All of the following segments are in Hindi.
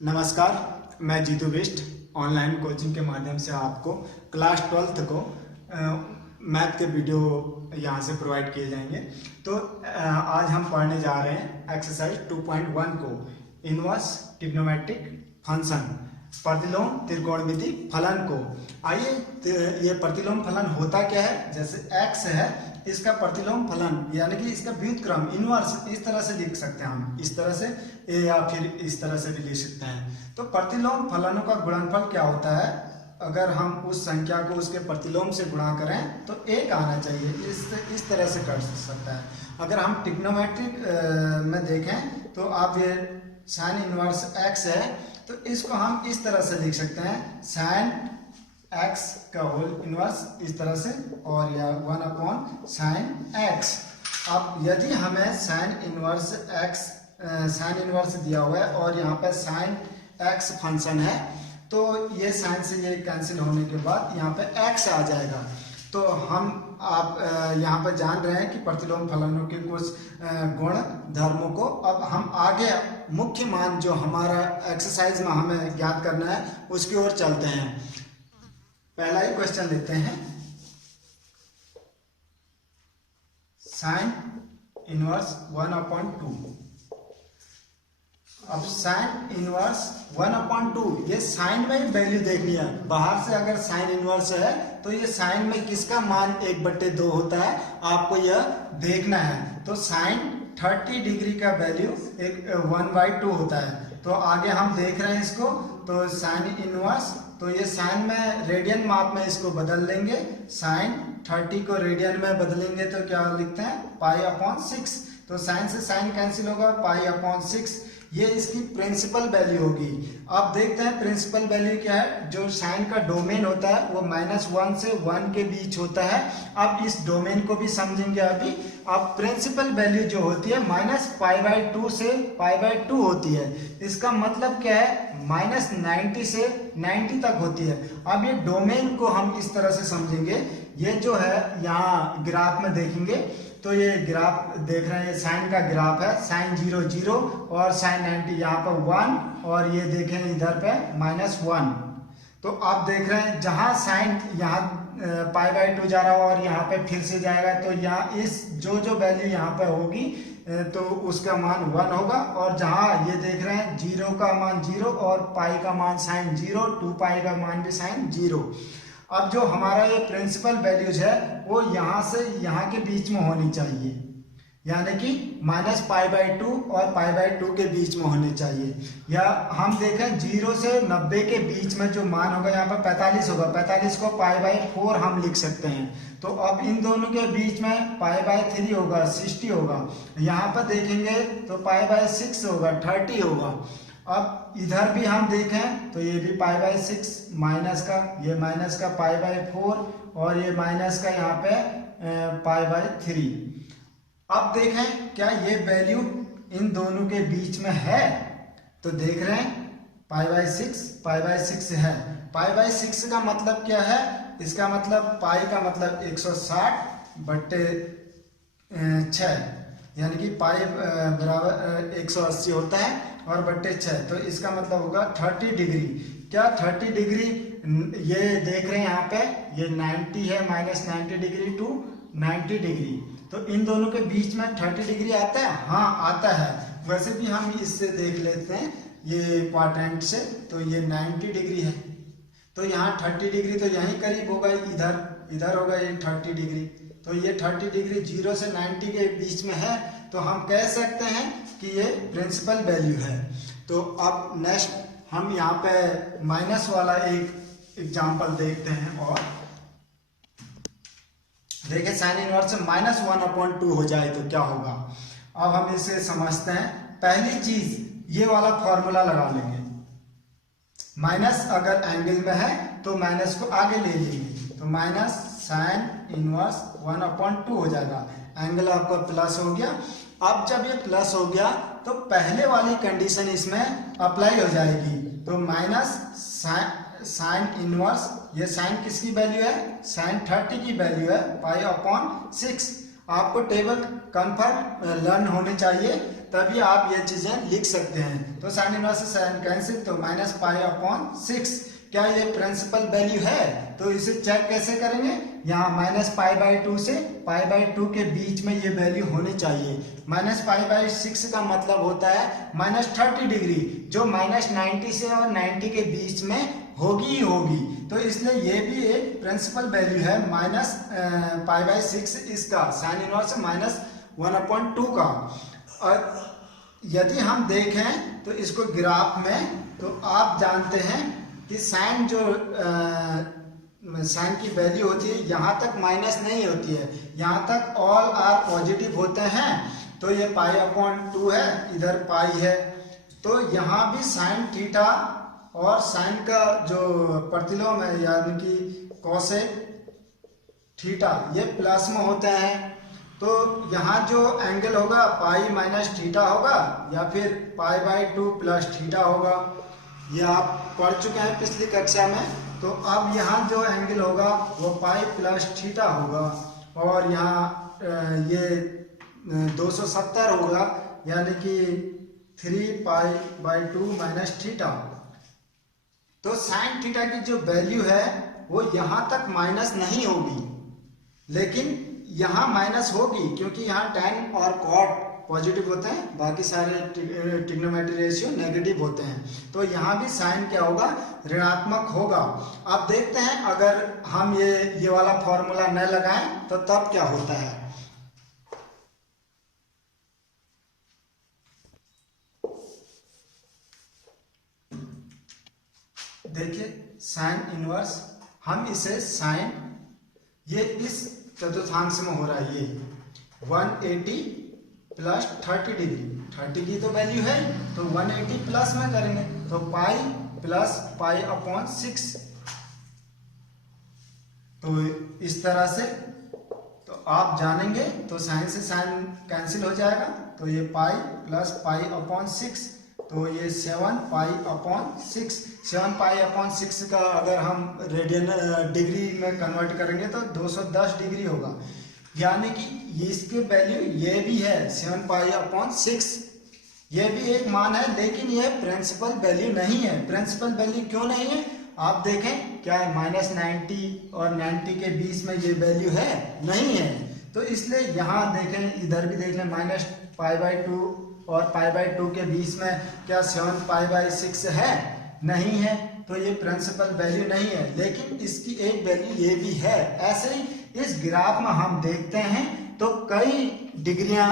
नमस्कार, मैं जीतू बिष्ट ऑनलाइन कोचिंग के माध्यम से आपको क्लास 12th को मैथ के वीडियो यहाँ से प्रोवाइड किए जाएंगे। तो आज हम पढ़ने जा रहे हैं एक्सरसाइज 2.1 को, इनवर्स ट्रिग्नोमेट्रिक फंक्शन, प्रतिलोम त्रिकोणमिति फलन को। आइए, ये प्रतिलोम फलन होता क्या है। जैसे x है, इसका प्रतिलोम फलन यानी कि इसका व्युत्क्रम इनवर्स इस तरह से लिख सकते हैं हम, इस तरह से या फिर इस तरह से भी लिख सकते हैं। तो प्रतिलोम फलनों का गुणनफल क्या होता है, अगर हम उस संख्या को उसके प्रतिलोम से गुणा करें तो एक आना चाहिए, इस तरह से कर सकता है। अगर हम ट्रिग्नोमेट्रिक में देखें तो आप ये साइन इनवर्स x है, तो इसको हम इस तरह से लिख सकते हैं, साइन x का होल इनवर्स इस तरह से, और या 1 साइन x। अब यदि हमें साइन इनवर्स दिया हुआ है और यहाँ पे साइन x फंक्शन है, तो ये साइन से ये कैंसिल होने के बाद यहाँ पे x आ जाएगा। तो आप यहाँ पे जान रहे हैं कि प्रतिलोम फलनों के कुछ गुण धर्मों को। अब हम आगे मुख्य मान जो हमारा एक्सरसाइज में हमें ज्ञात करना है उसकी ओर चलते हैं। पहला ही क्वेश्चन लेते हैं, साइन इनवर्स 1/2। अब साइन इनवर्स 1/2, ये साइन में ही वैल्यू देखनी है। बाहर से अगर साइन इनवर्स है तो ये साइन में किसका मान 1/2 होता है, आपको यह देखना है। तो साइन 30 डिग्री का वैल्यू 1/2 होता है। तो आगे हम देख रहे हैं इसको, तो साइन इनवर्स, तो ये साइन में रेडियन माप में इसको बदल लेंगे। साइन 30 को रेडियन में बदलेंगे तो क्या लिखते हैं, π/6। तो साइन से साइन कैंसिल होगा, π/6 ये इसकी प्रिंसिपल वैल्यू होगी। अब देखते हैं प्रिंसिपल वैल्यू क्या है। जो साइन का डोमेन होता है वो -1 से 1 के बीच होता है। अब इस डोमेन को भी समझेंगे अभी। अब प्रिंसिपल वैल्यू जो होती है -π/2 से π/2 होती है। इसका मतलब क्या है, -90 से 90 तक होती है। अब ये डोमेन को हम इस तरह से समझेंगे, ये जो है यहाँ ग्राफ में देखेंगे तो ये ग्राफ देख रहे हैं, साइन का ग्राफ है, साइन 0 0 और साइन 90 यहाँ पर 1, और ये देखें इधर पे -1। तो आप देख रहे हैं जहाँ साइन यहाँ π/2 जा रहा है और यहाँ पे फिर से जाएगा, तो यहाँ इस जो वैल्यू यहाँ पे होगी तो उसका मान 1 होगा। और जहाँ ये देख रहे हैं 0 का मान 0 और पाई का मान साइन 0, 2π का मान भी साइन 0। अब जो हमारा ये प्रिंसिपल वैल्यूज है वो यहाँ से यहाँ के बीच में होनी चाहिए, यानी कि -π/2 और π/2 के बीच में होने चाहिए। या हम देखें 0 से 90 के बीच में जो मान होगा यहाँ पर 45 होगा, 45 को π/4 हम लिख सकते हैं। तो अब इन दोनों के बीच में π/3 होगा, 60 होगा। यहाँ पर देखेंगे तो π/6 होगा, 30 होगा। अब इधर भी हम देखें तो ये भी π/6 माइनस का, ये माइनस का π/4 और ये माइनस का यहाँ पे π/3। अब देखें क्या ये वैल्यू इन दोनों के बीच में है, तो देख रहे हैं π/6 है। π/6 का मतलब क्या है, इसका मतलब पाई का मतलब 160/6, यानी कि पाई बराबर 180 होता है और बट्टे 6, तो इसका मतलब होगा 30 डिग्री। क्या 30 डिग्री, ये देख रहे हैं यहाँ पे ये 90 है, -90 डिग्री टू 90 डिग्री, तो इन दोनों के बीच में 30 डिग्री आता है। हाँ आता है, वैसे भी हम इससे देख लेते हैं ये क्वाड्रेंट से, तो ये 90 डिग्री है, तो यहाँ 30 डिग्री तो यहीं करीब होगा, इधर होगा ये 30 डिग्री। तो ये 30 डिग्री 0 से 90 के बीच में है, तो हम कह सकते हैं कि ये प्रिंसिपल वैल्यू है। तो अब नेक्स्ट हम यहाँ पे माइनस वाला एक एग्जांपल देखते हैं, और देखिए साइन इनवर्स से -1/2 हो जाए तो क्या होगा। अब हम इसे समझते हैं। पहली चीज ये वाला फॉर्मूला लगा लेंगे, माइनस अगर एंगल में है तो माइनस को आगे ले लेंगे, तो माइनस साइन इनवर्स 1/2 हो जाएगा। एंगल आपका प्लस हो गया। अब जब ये प्लस हो गया तो पहले वाली कंडीशन इसमें अप्लाई हो जाएगी, तो माइनस साइन इनवर्स, ये साइन किसकी वैल्यू है, साइन 30 की वैल्यू है, π/6। आपको टेबल कंफर्म लर्न होने चाहिए, तभी आप ये चीजें लिख सकते हैं। तो साइन इनवर्स से साइन कैंसिल, तो -π/6 क्या ये प्रिंसिपल वैल्यू है? तो इसे चेक कैसे करेंगे? यहाँ -π/2 से π/2 के बीच में ये वैल्यू होनी चाहिए। -π/6 का मतलब होता है -30 डिग्री, जो -90 से और 90 के बीच में होगी ही होगी। तो इसलिए ये भी एक प्रिंसिपल वैल्यू है -π/6 इसका साइन इनवर्स -1/2 का। और यदि हम देखें तो इसको ग्राफ में, तो आप जानते हैं कि साइन जो साइन की वैल्यू होती है यहाँ तक माइनस नहीं होती है, यहाँ तक ऑल आर पॉजिटिव होते हैं। तो ये π/2 है, इधर पाई है, तो यहाँ भी साइन थीटा और साइन का जो प्रतिलोम है यानी कि कोसेक थीटा ये प्लस में होते हैं। तो यहाँ जो एंगल होगा π-θ होगा या फिर π/2 + θ होगा, ये आप पढ़ चुके हैं पिछली कक्षा में। तो अब यहाँ जो एंगल होगा वो π + θ होगा और यहाँ ये 270 होगा यानी कि 3π/2 - θ। तो साइन थीटा की जो वैल्यू है वो यहाँ तक माइनस नहीं होगी, लेकिन यहाँ माइनस होगी क्योंकि यहाँ tan और cot पॉजिटिव होते हैं, बाकी सारे ट्रिग्नोमेट्री रेशियो नेगेटिव होते हैं। तो यहाँ भी साइन क्या होगा? ऋणात्मक होगा। अब देखते हैं अगर हम ये वाला फॉर्मूला न लगाएं तो तब क्या होता है। देखिए साइन इनवर्स, हम इसे साइन, ये इस चतुर्थांश में हो रहा है, ये 180 + 30 डिग्री, 30 की तो वैल्यू है तो 180 प्लस में करेंगे तो π + π/6। तो इस तरह से तो आप जानेंगे, तो साइन से साइन कैंसिल हो जाएगा, तो ये π + π/6, तो ये 7π/6। 7π/6 का अगर हम रेडियन डिग्री में कन्वर्ट करेंगे तो 210 डिग्री होगा, यानी कि इसकी वैल्यू ये भी है 7π/6, ये भी एक मान है, लेकिन ये प्रिंसिपल वैल्यू नहीं है। प्रिंसिपल वैल्यू क्यों नहीं है? आप देखें क्या है, -90 और 90 के बीच में ये वैल्यू है नहीं है। तो इसलिए यहाँ देखें, इधर भी देख लें, -π/2 और π/2 के बीच में क्या 7π/6 है? नहीं है, तो ये प्रिंसिपल वैल्यू नहीं है। लेकिन इसकी एक वैल्यू ये भी है। ऐसे ही इस ग्राफ में हम देखते हैं तो कई डिग्रियां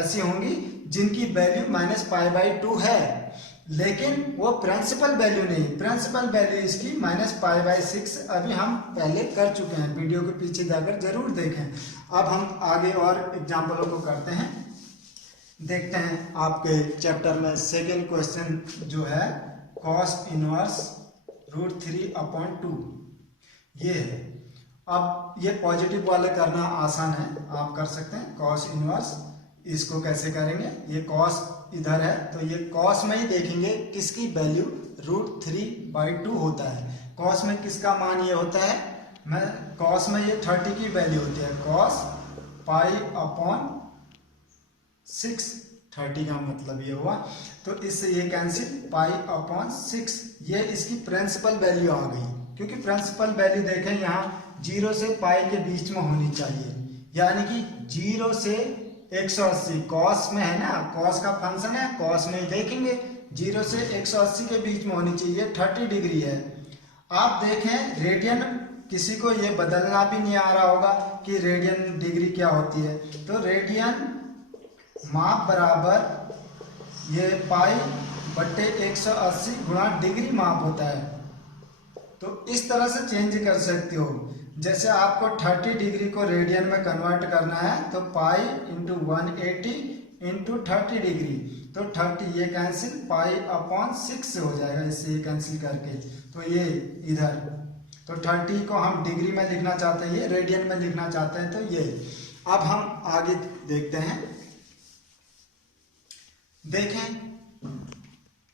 ऐसी होंगी जिनकी वैल्यू -π/2 है, लेकिन वो प्रिंसिपल वैल्यू नहीं। प्रिंसिपल वैल्यू इसकी -π/6 अभी हम पहले कर चुके हैं, वीडियो के पीछे जाकर जरूर देखें। अब हम आगे और एग्जाम्पलों को करते हैं, देखते हैं आपके चैप्टर में सेकेंड क्वेश्चन जो है cos इनवर्स √3/2 ये है। अब ये पॉजिटिव वाले करना आसान है, आप कर सकते हैं। cos इनवर्स इसको कैसे करेंगे, ये cos इधर है तो ये cos में ही देखेंगे किसकी वैल्यू √3/2 होता है। cos में किसका मान ये होता है, मैं cos में ये 30 की वैल्यू होती है, cos π/6, 30 का मतलब ये हुआ, तो इससे ये कैंसिल π/6, ये इसकी प्रिंसिपल वैल्यू आ गई। क्योंकि प्रिंसिपल वैल्यू देखें यहाँ 0 से π के बीच में होनी चाहिए, यानी कि 0 से 180, cos में है ना, cos का फंक्शन है, cos में ही देखेंगे, 0 से 180 के बीच में होनी चाहिए, 30 डिग्री है। आप देखें रेडियन, किसी को ये बदलना भी नहीं आ रहा होगा कि रेडियन डिग्री क्या होती है। तो रेडियन माप बराबर ये π/180 गुणा डिग्री माप होता है। तो इस तरह से चेंज कर सकते हो। जैसे आपको 30 डिग्री को रेडियन में कन्वर्ट करना है तो π × 180 × 30 डिग्री, तो 30 ये कैंसिल π/6 से हो जाएगा, इससे ये कैंसिल करके, तो ये इधर, तो 30 को हम डिग्री में लिखना चाहते हैं, ये रेडियन में लिखना चाहते हैं, तो ये। अब हम आगे देखते हैं, देखें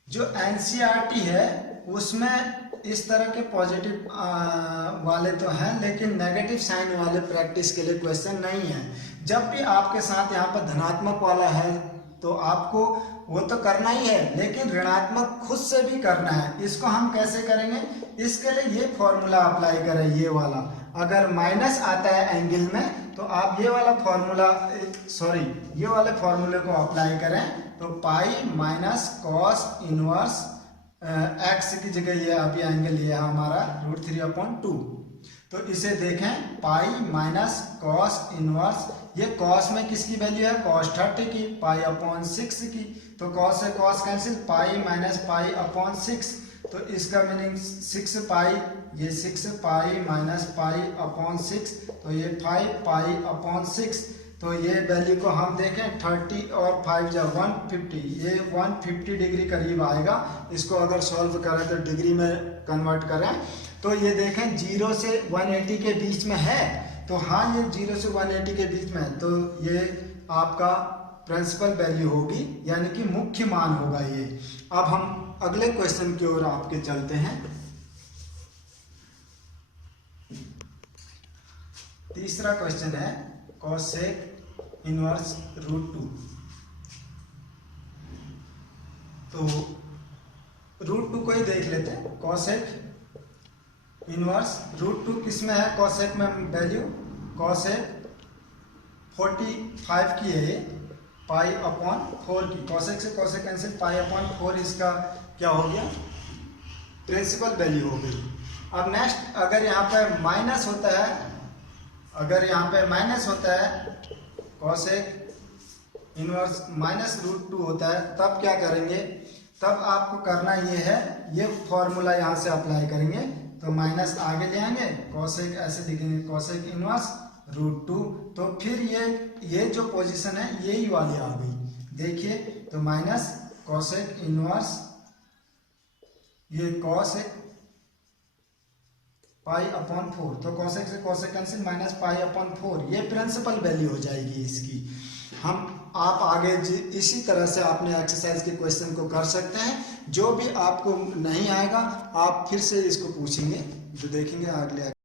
जो एनसीईआरटी है उसमें इस तरह के पॉजिटिव वाले तो हैं, लेकिन नेगेटिव साइन वाले प्रैक्टिस के लिए क्वेश्चन नहीं है। जब भी आपके साथ यहाँ पर धनात्मक वाला है तो आपको वो तो करना ही है, लेकिन ऋणात्मक खुद से भी करना है। इसको हम कैसे करेंगे, इसके लिए ये फॉर्मूला अप्लाई करें, ये वाला। अगर माइनस आता है एंगल में तो आप ये वाला फॉर्मूला, सॉरी ये वाले फॉर्मूले को अप्लाई करें, तो pi minus cos inverse x की जगह ये अभी एंगल ये है हमारा √3/2। तो इसे देखें, पाई माइनस कॉस इनवर्स, ये कॉस में किसकी वैल्यू है, cos 30 की, पाई/6 की। तो कॉस से कॉस कैंसिल, पाई माइनस पाई/6। तो इसका मीनिंग 6 पाई, ये 6 पाई माइनस पाई/6, तो ये 5 पाई/6। तो ये वैल्यू को हम देखें, 30 और 5 जा 150, ये 150 डिग्री करीब आएगा। इसको अगर सॉल्व करें तो डिग्री में कन्वर्ट करें, तो ये देखें 0 से 180 के बीच में है। तो हाँ, ये 0 से 180 के बीच में है, तो ये आपका प्रिंसिपल वैल्यू होगी, यानी कि मुख्य मान होगा ये। अब हम अगले क्वेश्चन की ओर आपके चलते हैं। तीसरा क्वेश्चन है कोसेक इनवर्स √2। तो √2 को ही देख लेते हैं। कोसेक इनवर्स √2 किस में है, कोसेक में वैल्यू, कोसेक 45 की है ये, पाई/4 की। कोसेक से कोसेक कैंसिल, पाई/4 इसका क्या हो गया, प्रिंसिपल वैल्यू हो गई। अब नेक्स्ट, अगर यहाँ पे माइनस होता है, अगर यहाँ पे माइनस होता है, कोसेक इनवर्स माइनस √2 होता है, तब क्या करेंगे, तब आपको करना ये है, ये फॉर्मूला यहाँ से अप्लाई करेंगे, तो माइनस आगे ले आएंगे, कोसेक ऐसे लिखेंगे, कोसेक इनवर्स √2। तो फिर ये जो पोजीशन है यही वाली आ गई, देखिए। तो माइनस कोसेक इनवर्स, ये कोसेक पाई/4, तो कोसेक से कोसेक कैंसिल, माइनस पाई/4, ये प्रिंसिपल वैल्यू हो जाएगी इसकी। आप आगे इसी तरह से अपने एक्सरसाइज के क्वेश्चन को कर सकते हैं। जो भी आपको नहीं आएगा आप फिर से इसको पूछेंगे, जो देखेंगे अगले